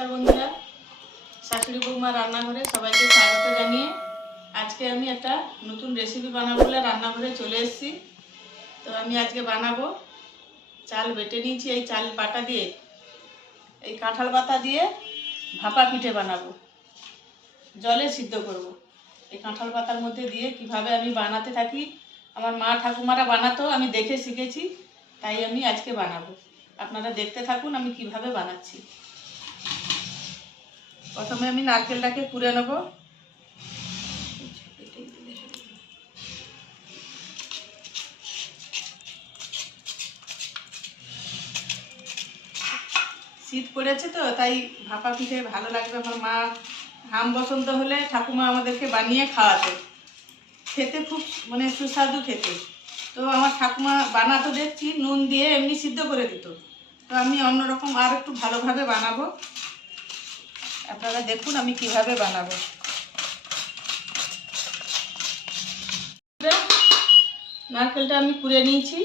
নমস্কার বন্ধুরা, শাশুড়ি বৌমা রান্নাঘরে সবাইকে স্বাগত জানিয়ে আজকে আমি একটা নতুন রেসিপি বানাবো বলে রান্নাঘরে চলে এসেছি। তো আমি আজকে বানাবো চাল বেটে নিয়েছি, এই চাল বাটা দিয়ে এই কাঁঠাল পাতা দিয়ে ভাপা পিঠে বানাবো, জলে সিদ্ধ করব। এই কাঁঠাল পাতার মধ্যে দিয়ে কিভাবে আমি বানাতে থাকি, আমার মা ঠাকুমারা বানাতো, আমি দেখে শিখেছি, তাই আমি আজকে বানাবো। আপনারা দেখতে থাকুন আমি কিভাবে বানাচ্ছি। প্রথমে আমি নারকেলটাকে কুড়ে নেব। শীত পড়েছে তো তাই ভাপা পিঠে ভালো লাগবে। আমার মা আম বসন্ত হলে ঠাকুমা আমাদেরকে বানিয়ে খাওয়াতো, খেতে খুব সুস্বাদু খেতে। তো আমার ঠাকুমা বানাতো দেখছি, নুন দিয়ে এমনি সিদ্ধ করে দিত। তো আমি অন্যরকম আর একটু ভালোভাবে বানাবো, আপনারা দেখুন আমি কিভাবে বানাবো। নারকেলটা আমি কুড়ে নিয়েছি,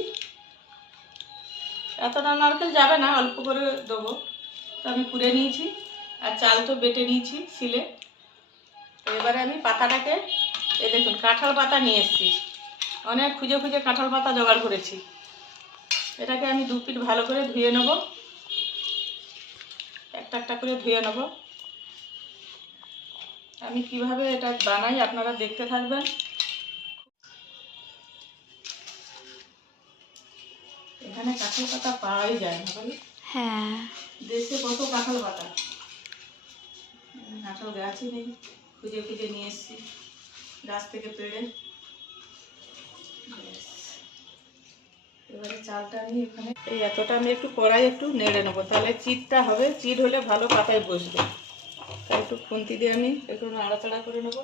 এতটা নারকেল যাবে না, অল্প করে দেবো। তো আমি কুড়ে নিয়েছি আর চাল তো বেটে নিয়েছি শিলে। তো এবারে আমি পাতাটাকে, এই দেখুন কাঁঠাল পাতা নিয়ে এসেছি, অনেক খুঁজে খুঁজে কাঁঠাল পাতা জোগাড় করেছি। এটাকে আমি দু পিঠ ভালো করে ধুয়ে নেব, একটা একটা করে ধুয়ে নেব। আমি কিভাবে এটা বানাই আপনারা দেখতে থাকবেন। এখানে কাঁঠাল পাতা পাওয়াই যায় না বলি, হ্যাঁ দেশে কত কাঁঠাল পাতা, কাঁঠাল গাছই নেই, খুঁজে খুঁজে নিয়ে এসেছি গাছ থেকে পেড়ে। এবারে চালটা আমি এখানে এই এতটা আমি একটু কড়াই একটু নেড়ে নেবো, তাহলে চিটটা হবে, চিট হলে ভালো পাতায় বসবে। তাই একটু খুন্তি দিয়ে আমি একটু নাড়াচাড়া করে নেবো।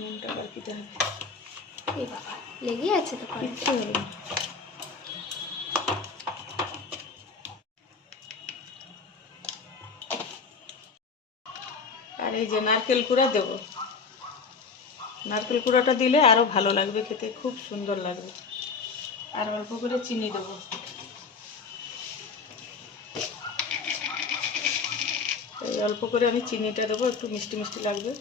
নুনটা আবার দিতে হবে, এই বাবা লেগে আছে তো, কিচ্ছু হবে না। আর এই যে নারকেল কুড়া দেবো, নারকেল কুড়াটা দিলে আরও ভালো লাগবে খেতে, খুব সুন্দর লাগবে। আর অল্প করে চিনি দেবো। এই অল্প করে আমি চিনিটা দেবো, একটু মিষ্টি মিষ্টি লাগবে।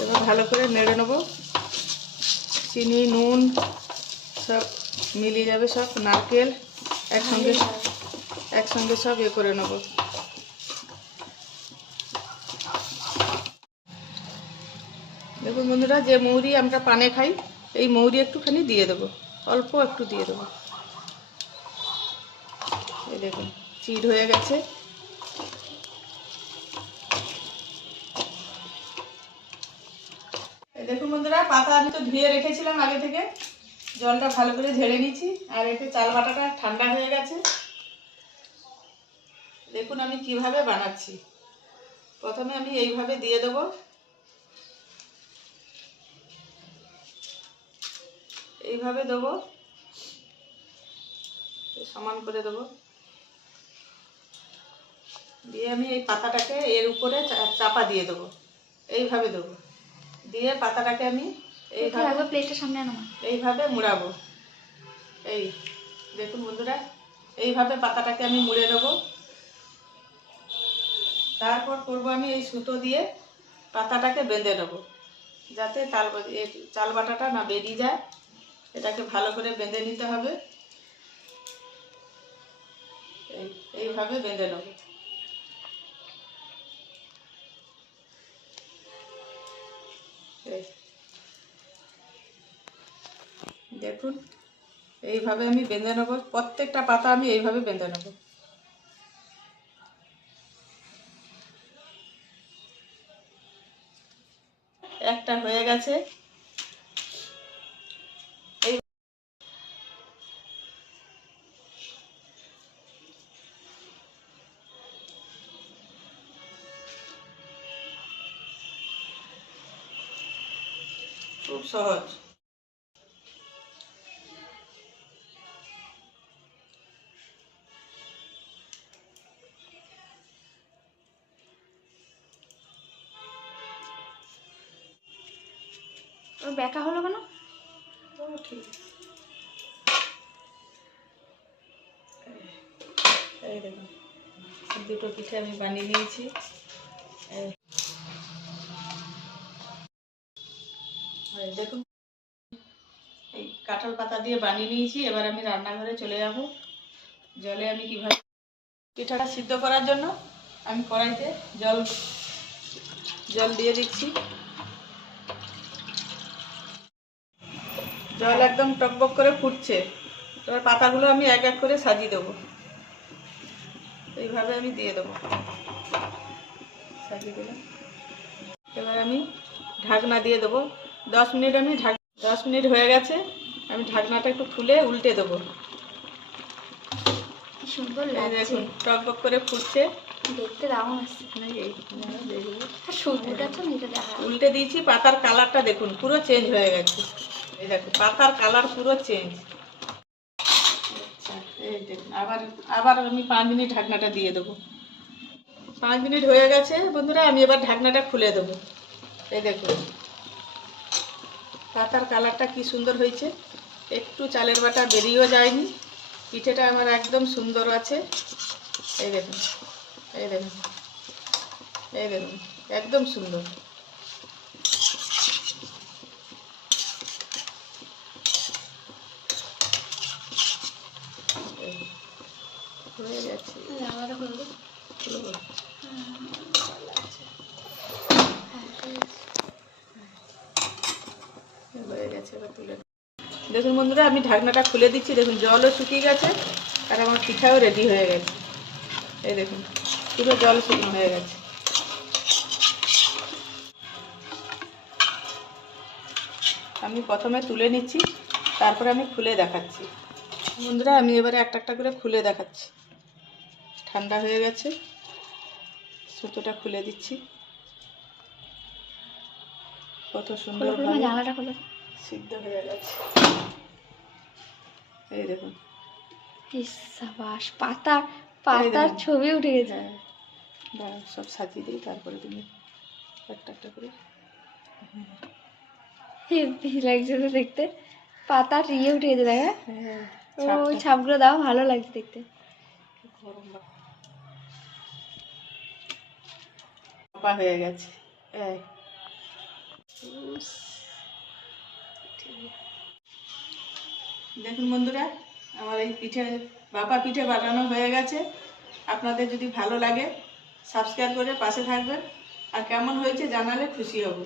এবার ভালো করে নেড়ে নেবো, চিনি নুন সব মিলিয়ে যাবে, সব নারকেল একসঙ্গে সব করে নেবো। দেখুন বন্ধুরা, যে মৌরি আমরা পানে খাই, এই মৌরি একটুখানি দিয়ে দেবো, অল্প একটু দিয়ে দেবো। এই দেখুন চিট হয়ে গেছে। এই দেখুন বন্ধুরা, পাতা আমি তো ধুয়ে রেখেছিলাম আগে থেকে, জলটা ভালো করে ঝেড়ে নিয়েছি। আর একটু চাল বাটাটা ঠান্ডা হয়ে গেছে। দেখুন আমি কিভাবে বানাচ্ছি। প্রথমে আমি এইভাবে দিয়ে দেবো, এইভাবে দেবো, সমান করে দেবো। দিয়ে আমি এই পাতাটাকে এর উপরে চাপা দিয়ে দেবো, এইভাবে দেবো। দিয়ে পাতাটাকে আমি এইভাবে প্লেটের সামনে আনো, এইভাবে মুড়াবো। এই দেখুন বন্ধুরা, এইভাবে পাতাটাকে আমি মুড়ে নেবো। তারপর করবো আমি এই সুতো দিয়ে পাতাটাকে বেঁধে নেবো, যাতে চাল বাটাটা না বেরিয়ে যায়। এটাকে ভালো করে বেঁধে নিতে হবে, এইভাবে বেঁধে নেবো। দেখুন এইভাবে আমি বেঁধে নেবো, প্রত্যেকটা পাতা আমি এইভাবে বেঁধে নেবো। একটা হয়ে গেছে। এই খুব সহজ। ওর ব্যাকা হলো কেন? ঠিক আছে। এই দেখুন দুটো পিঠে আমি বানিয়ে নিয়েছি। দেখুন এই কাঁঠাল পাতা দিয়ে বানিয়ে নিয়েছি। এবার আমি রান্নাঘরে চলে যাব। জলে আমি কিভাবে পিঠাটা সিদ্ধ করার জন্য আমি কড়াইতে জল দিয়ে দিচ্ছি। জল একদম টকবক করে ফুটছে। এবার পাতাগুলো আমি এক এক করে সাজিয়ে দেবো। এইভাবে আমি দিয়ে দেবো, সাজিয়ে দিলাম। এবার আমি ঢাকনা দিয়ে দেবো 10 মিনিট। 10 মিনিট হয়ে গেছে। আমি ঢাকনাটা একটু খুলে উল্টে দেবো। কি সুন্দর এই লাগছে, দেখুন টকবক করে ফুটছে। দেখতে দারুণ আসছে। আর সবুজটা তো নিতে দেখা উল্টে দিয়েছি, পাতার কালারটা দেখুন পুরো চেঞ্জ হয়ে গেছে। এই দেখুন পাতার কালার পুরো চেঞ্জ। এই দেখুন আবার আমি 5 মিনিট ঢাকনাটা দিয়ে দেবো। 5 মিনিট হয়ে গেছে বন্ধুরা, আমি এবার ঢাকনাটা খুলে দেবো। এই দেখুন পাতার কালারটা কি সুন্দর হয়েছে, একটু চালের বাটা বেরিয়েও যায়নি। পিঠেটা আমার একদম সুন্দর আছে। এই দেখুন, এই দেখুন, এই দেখুন একদম সুন্দর। হয়ে গেছে, হয়ে গেছে। এবার তুলে দেখুন বন্ধুরা, আমি ঢাকনাটা খুলে দিচ্ছি। দেখুন জলও শুকিয়ে গেছে আর আমার পিঠাও রেডি হয়ে গেছে। এই দেখুন পুরো জল শুকনো হয়ে গেছে। আমি প্রথমে তুলে নিচ্ছি, তারপরে আমি খুলে দেখাচ্ছি। বন্ধুরা আমি এবারে একটা একটা করে খুলে দেখাচ্ছি। ঠান্ডা হয়ে গেছে, সুতোটা খুলে দিচ্ছি। কত সুন্দর জানলাটা খুলে সিদ্ধ হয়ে গেছে। এই দেখুন সাবাস, পাতার ছবি উঠে গেছে। হ্যাঁ সব সাজিয়ে দিই, তারপরে তুমি একটা একটা করে। হেভি লাগছে তো দেখতে, পাতার ইয়ে উঠে গেছে। দেখা হ্যাঁ ওই ছাপগুলো দাও, ভালো লাগছে দেখতে। চাপা হয়ে গেছে। দেখুন বন্ধুরা, আমার এই ভাপা পিঠে বানানো হয়ে গেছে। আপনাদের যদি ভালো লাগে সাবস্ক্রাইব করে পাশে থাকবেন, আর কেমন হয়েছে জানালে খুশি হব।